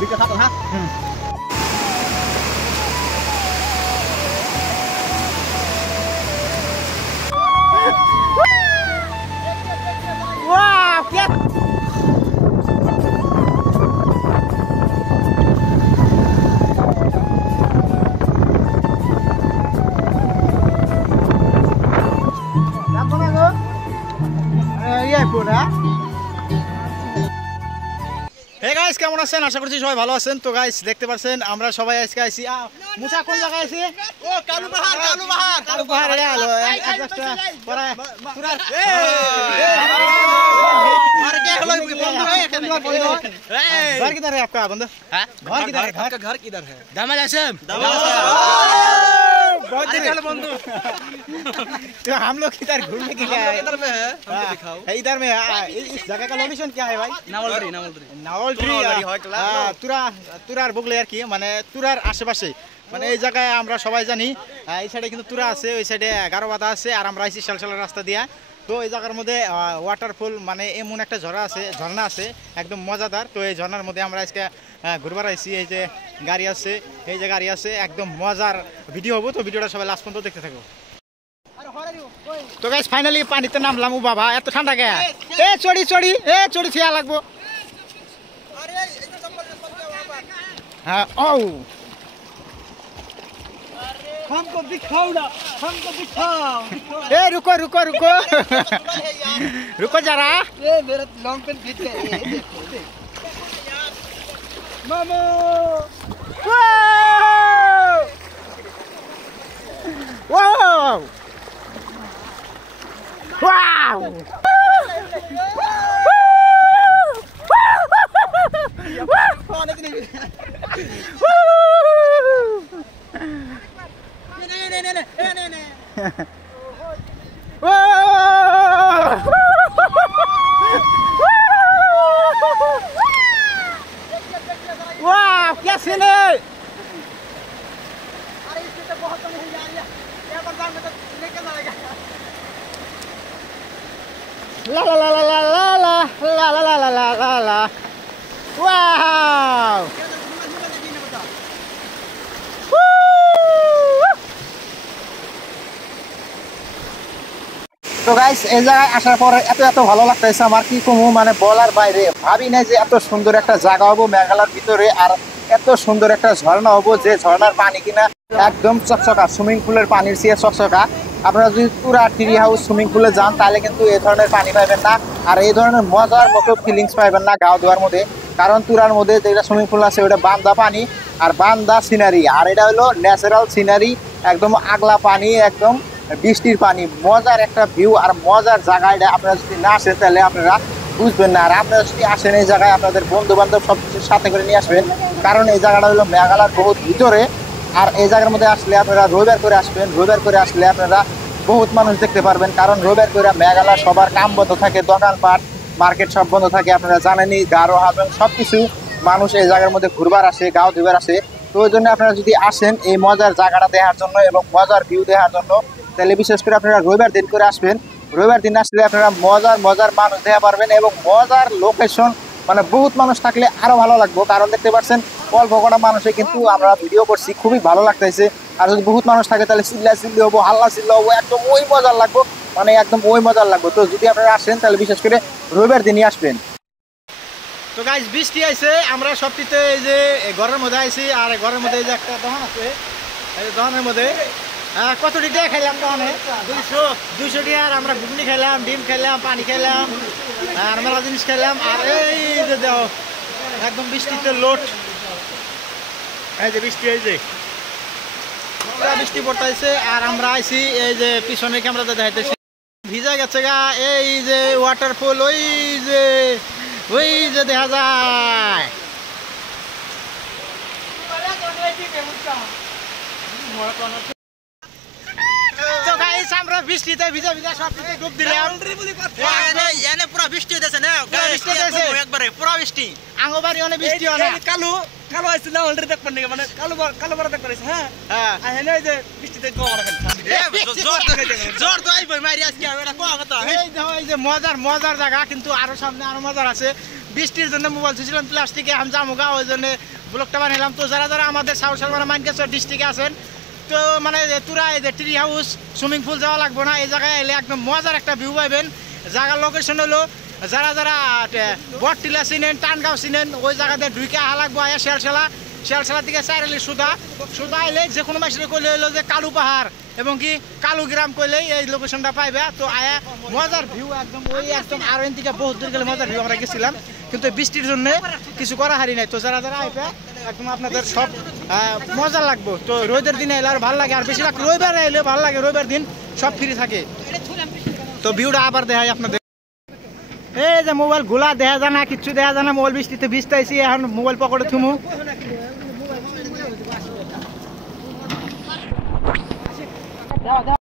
Video থাকো হ্যাঁ Wow, yes. Hey guys, কেমন আছেন? আশা করছি সবাই ভালো আছেন। তো গাইস দেখতে পাচ্ছেন আমরা সবাই আজকে আইছি মুসা কোন জায়গায় আছি? ও কালু পাহাড় এ আলো একটা পরে পুরা আর কে হলো বন্ধু এখানে घर किधर है आपका बंदा? हां घर किधर है? घर किधर है? दामल आसम बहुत दिन बंधु तो हम लोग इधर घूमने के लिए आए इधर में है हमको दिखाओ इधर में इस जगह का लोकेशन क्या है भाई? नावलट्री তুরার বগলে আর কি মানে তুরার আশেপাশে মানে এই জায়গায় আমরা সবাই জানি এই সাইডে কিন্তু তুরা আছে ওই সাইডে গারোবাদা আছে আর আমরা আইছি শালশালা রাস্তা দিয়া তো এই জায়গার মধ্যে ওয়াটারফল মানে এমন একটা ঝর্ণা আছে একদম মজাদার তো এই ঝর্ণার মধ্যে আমরা আজকে ঘুরবার আইছি এই যে গাড়ি আছে এই যে গাড়ি আছে একদম মজার ভিডিও হবো তো ভিডিওটা সবাই লাস্ট পর্যন্ত দেখতে থাকো তো গাইস ফাইনালি পানিতে নামলাম ও বাবা এত ঠান্ডা কে এ চড়ি থিয়া লাগবো हाँ ओ हमको दिखाओ ए रुको रुको जरा ए मेरा लॉन्ग पेन फिट है मामो वाओ वाओ वाह क्या सीन है अरे इससे तो बहुत कम हो जाएगा एक बार में तो निकल जाएगा ला ला ला ला ला ला ला ला ला ला ला ला वाओ তো গাইস এই জায়গায় আসার পর এত ভালো লাগতেছে আমার কি কমু মানে বলার বাইরে ভাবি না যে এত সুন্দর একটা জায়গা হবো মেঘালয়ের ভিতরে আর এত সুন্দর একটা ঝর্ণা হবো যে ঝর্ণার পানি কিনা একদম চকচকা সুইমিং পুলের পানির চেয়ে চকচকা আপনারা যদি পুরা ট্রি হাউস সুইমিং পুলে যান তাহলে কিন্তু এই ধরনের পানি পাইবেন না আর এই ধরনের মজার মতো ফিলিংস পাইবেন না গাও ধোয়ার মধ্যে কারণ তুরার মধ্যে যেটা সুইমিং পুল আছে ওটা বান্দা পানি আর বান্দা সিনারি আর এটা হলো ন্যাচারাল সিনারি একদম আগলা পানি একদম বৃষ্টির পানি মজার একটা ভিউ আর মজার জায়গা এটা আপনারা যদি না আসেন তাহলে আপনারা বুঝবেন না আর আপনারা যদি আসেন এই জায়গায় আপনাদের বন্ধু বান্ধব সব কিছুর সাথে করে নিয়ে আসবেন কারণ এই জায়গাটা হলো মেঘালয়ের বহুত ভিতরে আর এই জায়গার মধ্যে আসলে আপনারা রবিবার করে আসবেন রবিবার করে আসলে আপনারা বহুত মানুষ দেখতে পারবেন কারণ রবিবার করে মেঘালয় সবার কাম বন্ধ থাকে দোকানপাট মার্কেট সব বন্ধ থাকে আপনারা জানেনই গারো হাজং সব কিছু মানুষ এই জায়গার মধ্যে ঘুরবার আসে গাও ধুবার আসে তো ওই জন্য আপনারা যদি আসেন এই মজার জায়গাটা দেখার জন্য এবং মজার ভিউ দেখার জন্য তাহলে বিশেষ করে আপনারা রবিবার দিন করে আসবেন রবিবার দিন আসলে আপনারা মজার মানুষ দেখা পারবেন এবং মজার লোকেশন মানে বহুত মানুষ থাকলে আরো ভালো লাগবে কারণ দেখতে পাচ্ছেন অল্প কটা মানুষে কিন্তু আমরা ভিডিও করছি খুবই ভালো লাগতেছে আর যদি বহুত মানুষ থাকে তাহলে চিল্লি হবো হাল্লা চিল্লা হবো একদম ওই মজার লাগবে মানে একদম ওই মজার লাগবে তো যদি আপনারা আসেন তাহলে বিশেষ করে রবিবার দিনই আসবেন তো গাইস বৃষ্টি আইছে আমরা সবটিতে এই যে ঘরের মধ্যে আইছি আর ঘরের মধ্যে এই যে একটা দোকান আছে এই দোকানের মধ্যে কত টাকা খাইলাম দোকানে 200 টাকা আর আমরা ঘুগনি খাইলাম ডিম খাইলাম পানি খাইলাম আর মেলা জিনিস খাইলাম আর এই যে দেখো একদম বৃষ্টিতে লোট এই যে বৃষ্টি এই যে পুরা বৃষ্টি পড়তেছে আর আমরা আইছি এই যে পিছনে ক্যামেরাতে দেখাইতেছি ভিজা গেছে গা এই যে ওয়াটারফল ওই যে দেখা যায় তো গাইস আমরা বৃষ্টিতে ভিজা সব কিছু ডুব দিলাম এনে পুরো বৃষ্টি হইতেছে না বৃষ্টি হইতেছে একবারে পুরো বৃষ্টি আঙ্গবাড়ি অনেক বৃষ্টি হয় না কালো আইছে না অলরেডি দেখবেন না মানে কালো বড় দেখবেন হ্যাঁ আর হেনে এই যে বৃষ্টিতে গোমরা খালি জোর তো আইবই মারি আজকে এটা কোয়া কথা এই যে মজার জায়গা কিন্তু আরো সামনে আরো মজার আছে বৃষ্টির জন্য মোবাইল ছুঁছিলাম প্লাস্টিকে আমি জামুগা, ওই জন্য ব্লগটা বানালাম। তো যারা যারা আমাদের সাউথ সালমানা মাইনকেশ্বর ডিস্ট্রিক্টে আছেন, তো মানে তোরা এই যে ট্রি হাউস সুইমিং পুল যাওয়া লাগবো না, এই জায়গায় এলে একদম মজার একটা ভিউ পাইবেন। জায়গার লোকেশন হলো যারা যারা বটটিলা চিনেন, টানগাঁও চিনেন, ওই জায়গাতে ঢুকে আহা লাগবো। আয়া শিয়ালশালা থেকে চাইরালি সুদা এলে যে কোনো মাসে কইলে হইলো যে কালু পাহাড় এবং কি কালু গ্রাম কইলেই এই লোকেশনটা পাইবে। তো আয়া মজার ভিউ একদম, ওই একদম আর এন থেকে বহুত দূর গেলে মজার ভিউ আমরা গেছিলাম, কিন্তু বৃষ্টির জন্য কিছু করা হারি নাই। তো যারা যারা আইবে একদম আপনাদের সব মজা লাগবো। তো রোদের দিনে এলে আর ভালো লাগে, আর বেশিরভাগ রবিবারে এলে ভালো লাগে, রবিবার দিন সব ফ্রি থাকে। তো ভিউটা আবার দেখাই আপনাদের। এই যে মোবাইল ঘোলা দেখা যায় না, কিচ্ছু দেখা যায় না, মোবাইল বৃষ্টিতে ভিজতেছি, এখন মোবাইল পকেটে থুমু।